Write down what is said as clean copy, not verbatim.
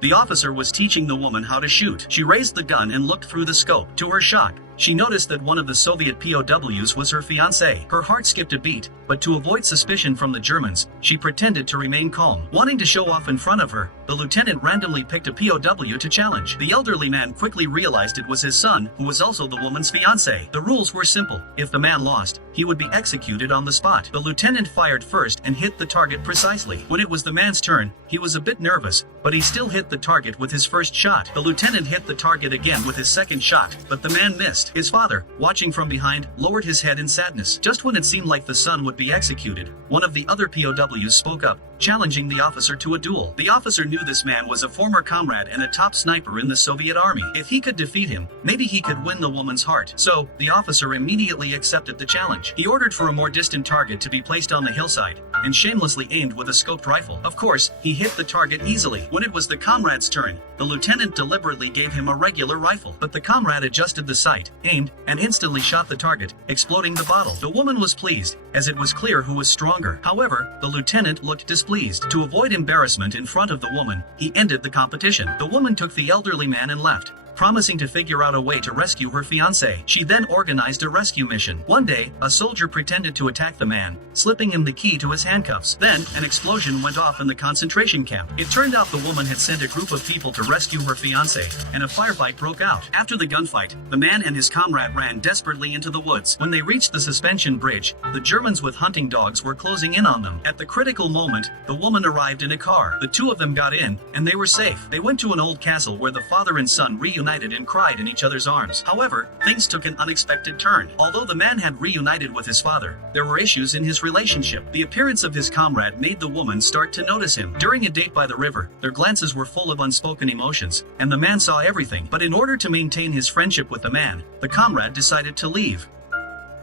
The officer was teaching the woman how to shoot. She raised the gun and looked through the scope. To her shock, she noticed that one of the Soviet POWs was her fiancé. Her heart skipped a beat, but to avoid suspicion from the Germans, she pretended to remain calm. Wanting to show off in front of her, the lieutenant randomly picked a POW to challenge. The elderly man quickly realized it was his son, who was also the woman's fiancé. The rules were simple. If the man lost, he would be executed on the spot. The lieutenant fired first and hit the target precisely. When it was the man's turn, he was a bit nervous, but he still hit the target with his first shot. The lieutenant hit the target again with his second shot, but the man missed. His father, watching from behind, lowered his head in sadness. Just when it seemed like the son would be executed, one of the other POWs spoke up, challenging the officer to a duel. The officer knew this man was a former comrade and a top sniper in the Soviet army. If he could defeat him, maybe he could win the woman's heart. So, the officer immediately accepted the challenge. He ordered for a more distant target to be placed on the hillside, and shamelessly aimed with a scoped rifle. Of course, he hit the target easily. When it was the comrade's turn, the lieutenant deliberately gave him a regular rifle, but the comrade adjusted the sight, aimed, and instantly shot the target, exploding the bottle. The woman was pleased, as it was clear who was stronger. However, the lieutenant looked displeased. To avoid embarrassment in front of the woman, he ended the competition. The woman took the elderly man and left, promising to figure out a way to rescue her fiancé. She then organized a rescue mission. One day, a soldier pretended to attack the man, slipping him the key to his handcuffs. Then, an explosion went off in the concentration camp. It turned out the woman had sent a group of people to rescue her fiancé, and a firefight broke out. After the gunfight, the man and his comrade ran desperately into the woods. When they reached the suspension bridge, the Germans with hunting dogs were closing in on them. At the critical moment, the woman arrived in a car. The two of them got in, and they were safe. They went to an old castle where the father and son reunited and cried in each other's arms. However, things took an unexpected turn. Although the man had reunited with his father, there were issues in his relationship. The appearance of his comrade made the woman start to notice him. During a date by the river, their glances were full of unspoken emotions, and the man saw everything. But in order to maintain his friendship with the man, the comrade decided to leave.